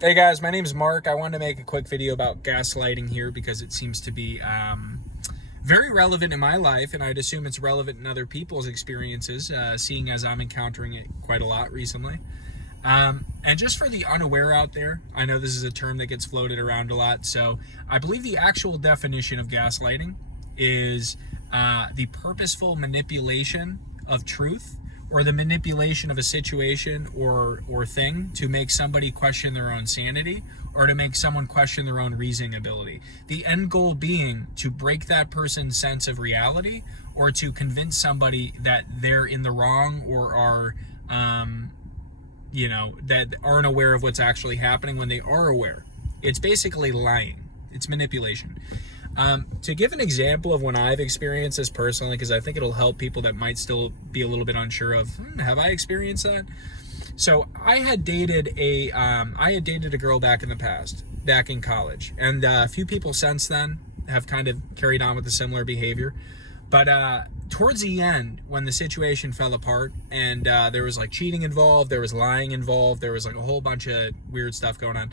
Hey guys, my name is Mark. I wanted to make a quick video about gaslighting here because it seems to be very relevant in my life, and I'd assume it's relevant in other people's experiences, seeing as I'm encountering it quite a lot recently. And just for the unaware out there, I know this is a term that gets floated around a lot, so I believe the actual definition of gaslighting is the purposeful manipulation of truth, or the manipulation of a situation or thing to make somebody question their own sanity, or to make someone question their own reasoning ability. The end goal being to break that person's sense of reality, or to convince somebody that they're in the wrong, or are that aren't aware of what's actually happening when they are aware. It's basically lying. It's manipulation. To give an example of when I've experienced this personally, because I think it'll help people that might still be a little bit unsure of, have I experienced that? So I had dated a girl back in the past, back in college, and a few people since then have kind of carried on with a similar behavior. But towards the end, when the situation fell apart and there was like cheating involved, there was lying involved, there was like a whole bunch of weird stuff going on.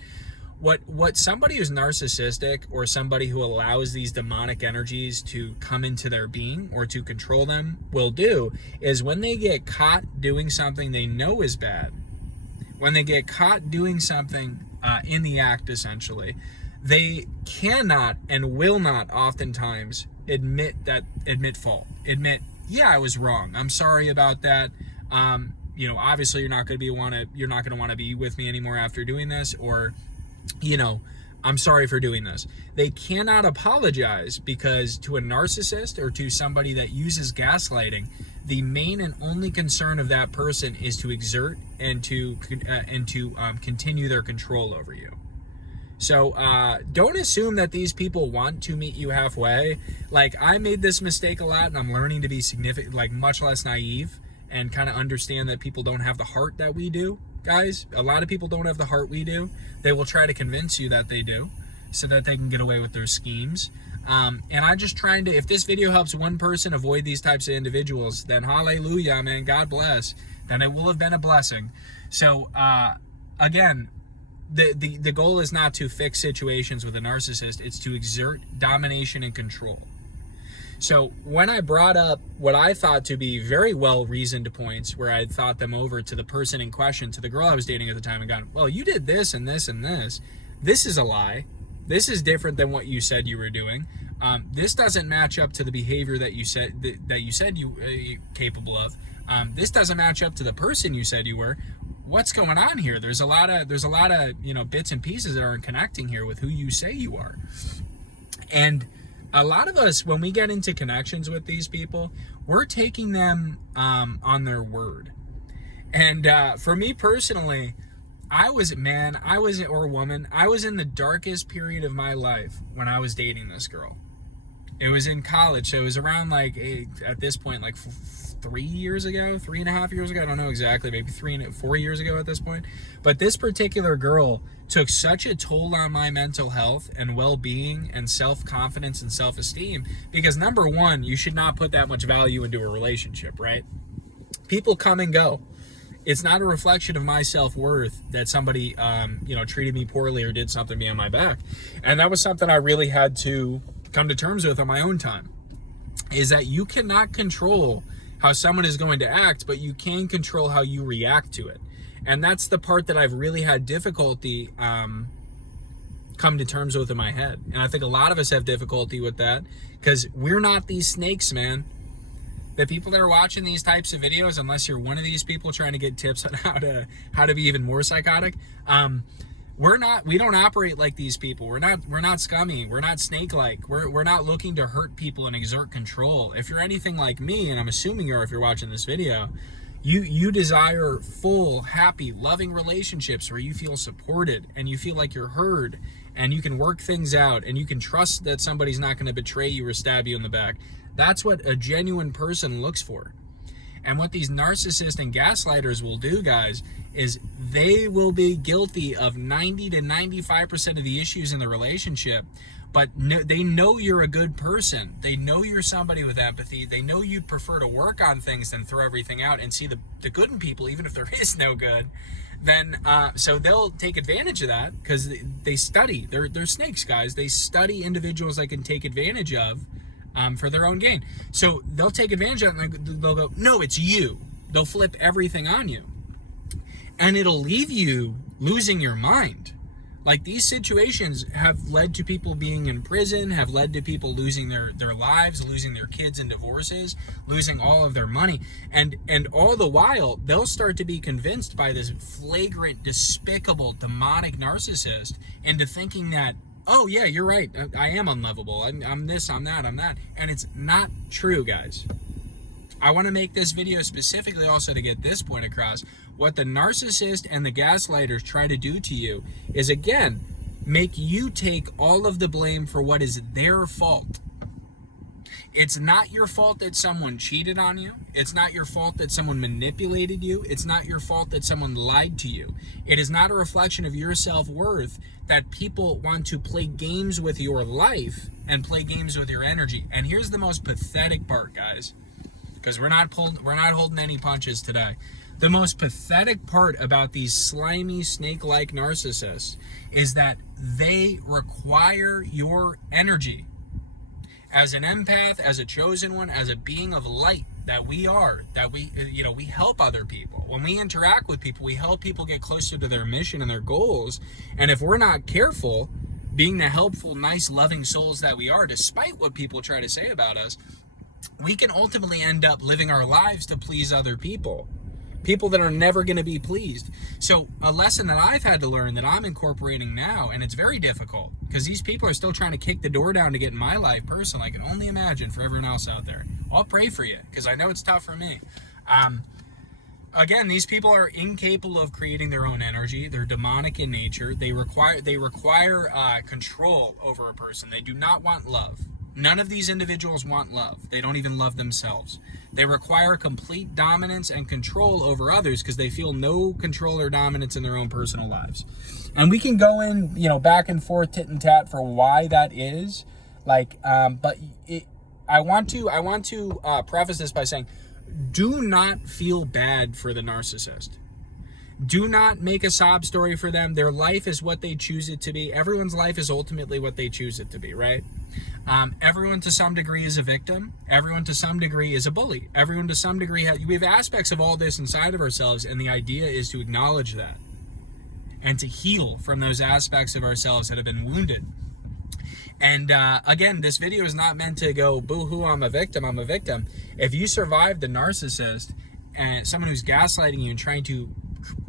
What somebody who's narcissistic, or somebody who allows these demonic energies to come into their being or to control them, will do is, when they get caught doing something they know is bad, when they get caught doing something in the act, essentially, they cannot and will not oftentimes admit fault. Admit, yeah, I was wrong. I'm sorry about that. Obviously you're not going to want to be with me anymore after doing this, or I'm sorry for doing this. They cannot apologize, because to a narcissist, or to somebody that uses gaslighting, the main and only concern of that person is to exert and to continue their control over you. So don't assume that these people want to meet you halfway. Like, I made this mistake a lot, and I'm learning to be much less naive, and kind of understand that people don't have the heart that we do. Guys, a lot of people don't have the heart we do. They will try to convince you that they do, so that they can get away with their schemes. And I'm just trying to, if this video helps one person avoid these types of individuals, then hallelujah, man, God bless. Then it will have been a blessing. So again, the goal is not to fix situations with a narcissist. It's to exert domination and control. So when I brought up what I thought to be very well-reasoned points, where I had thought them over to the person in question, to the girl I was dating at the time, and gone, well, you did this and this and this. This is a lie. This is different than what you said you were doing. This doesn't match up to the behavior that you said you capable of. This doesn't match up to the person you said you were. What's going on here? There's a lot of bits and pieces that aren't connecting here with who you say you are. And a lot of us, when we get into connections with these people, we're taking them on their word. And for me personally, I was in the darkest period of my life when I was dating this girl. It was in college, so it was around at this point, 3 years ago, 3.5 years ago. I don't know exactly, maybe 4 years ago at this point. But this particular girl took such a toll on my mental health and well-being and self-confidence and self-esteem, because number one, you should not put that much value into a relationship, right? People come and go. It's not a reflection of my self-worth that somebody treated me poorly or did something behind my back. And that was something I really had to come to terms with on my own time, is that you cannot control how someone is going to act, but you can control how you react to it. And that's the part that I've really had difficulty come to terms with in my head. And I think a lot of us have difficulty with that, because we're not these snakes, man. The people that are watching these types of videos, unless you're one of these people trying to get tips on how to be even more psychotic, we don't operate like these people. We're not scummy. We're not snake-like. We're not looking to hurt people and exert control. If you're anything like me, and I'm assuming you are if you're watching this video, you desire full, happy, loving relationships where you feel supported and you feel like you're heard and you can work things out and you can trust that somebody's not going to betray you or stab you in the back. That's what a genuine person looks for. And what these narcissists and gaslighters will do, guys, is they will be guilty of 90 to 95% of the issues in the relationship, but they know you're a good person. They know you're somebody with empathy. They know you'd prefer to work on things than throw everything out and see the good in people, even if there is no good. then so they'll take advantage of that because they study. They're snakes, guys. They study individuals they can take advantage of for their own gain. So they'll take advantage of it and they'll go, no, it's you. They'll flip everything on you. And it'll leave you losing your mind. Like, these situations have led to people being in prison, have led to people losing their lives, losing their kids in divorces, losing all of their money. And all the while, they'll start to be convinced by this flagrant, despicable, demonic narcissist into thinking that, oh yeah, you're right, I am unlovable, I'm this, I'm that. And it's not true, guys. I want to make this video specifically also to get this point across. What the narcissist and the gaslighters try to do to you is, again, make you take all of the blame for what is their fault. It's not your fault that someone cheated on you. It's not your fault that someone manipulated you. It's not your fault that someone lied to you. It is not a reflection of your self-worth that people want to play games with your life and play games with your energy. And here's the most pathetic part, guys, because we're not holding any punches today. The most pathetic part about these slimy, snake-like narcissists is that they require your energy. As an empath, as a chosen one, as a being of light that we are, that we help other people. When we interact with people, we help people get closer to their mission and their goals. And if we're not careful, being the helpful, nice, loving souls that we are, despite what people try to say about us, we can ultimately end up living our lives to please other people. People that are never going to be pleased. So a lesson that I've had to learn that I'm incorporating now, and it's very difficult because these people are still trying to kick the door down to get in my life personally. I can only imagine for everyone else out there. I'll pray for you because I know it's tough for me. Again, these people are incapable of creating their own energy. They're demonic in nature. They require control over a person. They do not want love. None of these individuals want love. They don't even love themselves. They require complete dominance and control over others because they feel no control or dominance in their own personal lives. And we can go in, back and forth, tit and tat for why that is. But I want to preface this by saying, do not feel bad for the narcissist. Do not make a sob story for them. Their life is what they choose it to be. Everyone's life is ultimately what they choose it to be, right? Everyone to some degree is a victim. Everyone to some degree is a bully. Everyone to some degree, we have aspects of all this inside of ourselves, and the idea is to acknowledge that and to heal from those aspects of ourselves that have been wounded. And again, this video is not meant to go, boo-hoo, I'm a victim. If you survive the narcissist and someone who's gaslighting you and trying to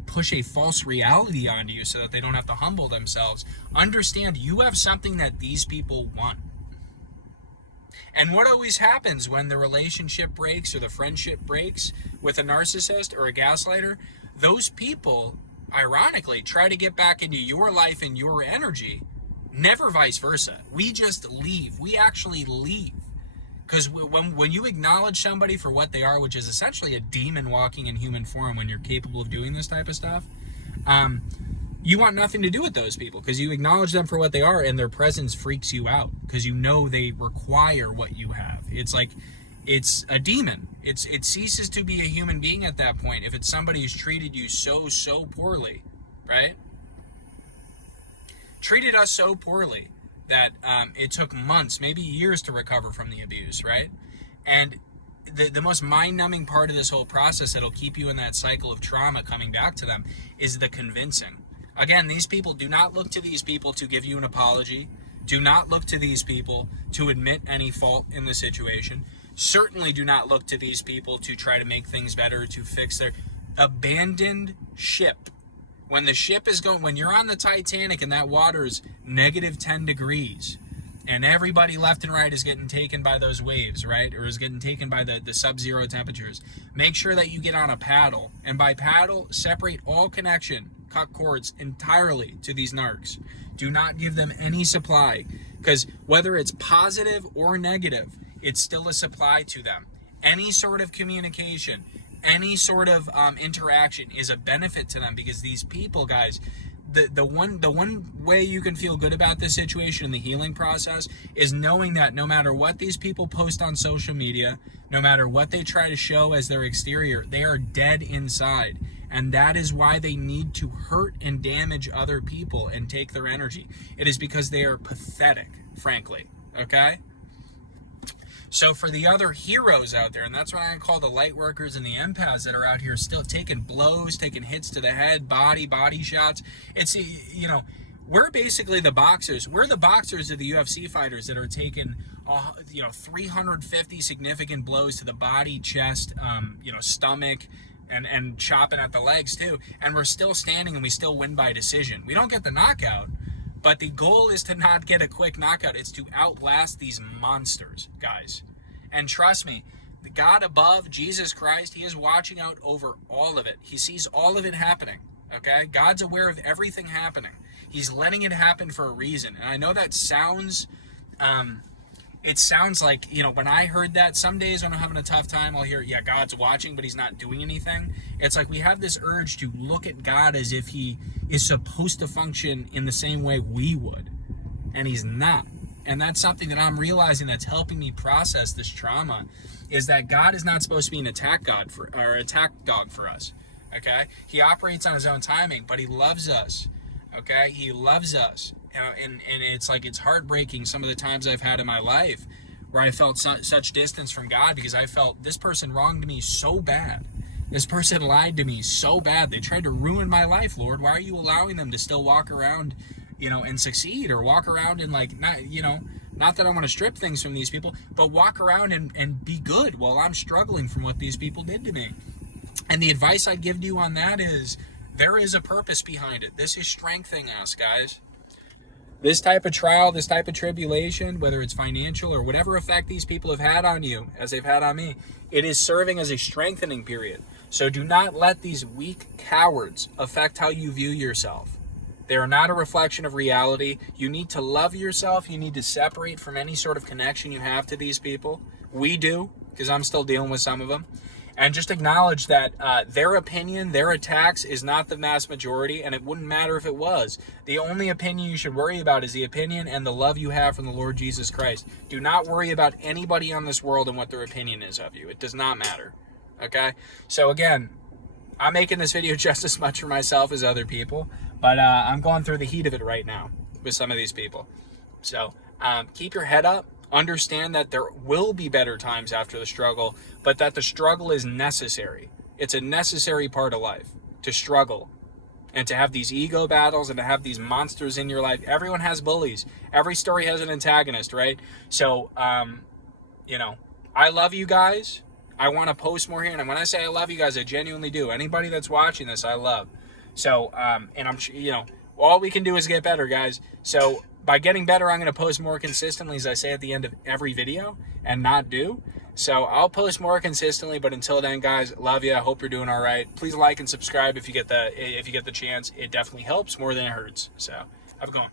push a false reality onto you so that they don't have to humble themselves, understand you have something that these people want. And what always happens when the relationship breaks or the friendship breaks with a narcissist or a gaslighter, those people, ironically, try to get back into your life and your energy, never vice versa. We just leave. We actually leave. Because when you acknowledge somebody for what they are, which is essentially a demon walking in human form when you're capable of doing this type of stuff, you want nothing to do with those people because you acknowledge them for what they are, and their presence freaks you out because you know they require what you have. It's like, it's a demon. It ceases to be a human being at that point if it's somebody who's treated you so poorly, right? Treated us so poorly that it took months, maybe years to recover from the abuse, right? And the most mind-numbing part of this whole process that'll keep you in that cycle of trauma coming back to them is the convincing. Again, these people, do not look to these people to give you an apology. Do not look to these people to admit any fault in the situation. Certainly do not look to these people to try to make things better, to fix their abandoned ship. When the ship is going, when you're on the Titanic and that water is -10 degrees and everybody left and right is getting taken by those waves, right? Or is getting taken by the sub-zero temperatures, make sure that you get on a paddle. And by paddle, separate all connection, cut cords entirely to these narcs. Do not give them any supply, because whether it's positive or negative, it's still a supply to them. Any sort of communication, any sort of interaction is a benefit to them, because these people, guys, the one way you can feel good about this situation in the healing process is knowing that no matter what these people post on social media, no matter what they try to show as their exterior, they are dead inside. And that is why they need to hurt and damage other people and take their energy. It is because they are pathetic, frankly. Okay? So for the other heroes out there, and that's what I call the light workers and the empaths that are out here still taking blows, taking hits to the head, body shots. It's, you know, we're basically the boxers. We're the boxers of the UFC fighters that are taking, 350 significant blows to the body, chest, stomach, and chopping at the legs too. And we're still standing and we still win by decision. We don't get the knockout. But the goal is to not get a quick knockout. It's to outlast these monsters, guys. And trust me, the God above, Jesus Christ, he is watching out over all of it. He sees all of it happening, okay? God's aware of everything happening. He's letting it happen for a reason. And I know that sounds, it sounds like, when I heard that, some days when I'm having a tough time, I'll hear, yeah, God's watching, but he's not doing anything. It's like we have this urge to look at God as if he is supposed to function in the same way we would. And he's not. And that's something that I'm realizing that's helping me process this trauma, is that God is not supposed to be an attack dog for us. Okay? He operates on his own timing, but he loves us. Okay? He loves us. And it's like, it's heartbreaking some of the times I've had in my life where I felt such distance from God because I felt this person wronged me so bad. This person lied to me so bad. They tried to ruin my life, Lord. Why are you allowing them to still walk around, and succeed, or walk around and not that I want to strip things from these people, but walk around and be good while I'm struggling from what these people did to me. And the advice I'd give to you on that is there is a purpose behind it. This is strengthening us, guys. This type of trial, this type of tribulation, whether it's financial or whatever effect these people have had on you, as they've had on me, it is serving as a strengthening period. So do not let these weak cowards affect how you view yourself. They are not a reflection of reality. You need to love yourself. You need to separate from any sort of connection you have to these people. We do, because I'm still dealing with some of them. And just acknowledge that their opinion, their attacks is not the mass majority, and it wouldn't matter if it was. The only opinion you should worry about is the opinion and the love you have from the Lord Jesus Christ. Do not worry about anybody on this world and what their opinion is of you. It does not matter. Okay? So again, I'm making this video just as much for myself as other people, but I'm going through the heat of it right now with some of these people. So keep your head up. Understand that there will be better times after the struggle, but that the struggle is necessary. It's a necessary part of life to struggle and to have these ego battles and to have these monsters in your life. Everyone has bullies. Every story has an antagonist, right? So, I love you guys. I want to post more here. And when I say I love you guys, I genuinely do. Anybody that's watching this, I love. So, and I'm, all we can do is get better, guys. So, by getting better, I'm going to post more consistently, as I say at the end of every video, and not do. So I'll post more consistently, but until then, guys, love you. I hope you're doing all right. Please like and subscribe if you get the chance. It definitely helps more than it hurts. So have a good one.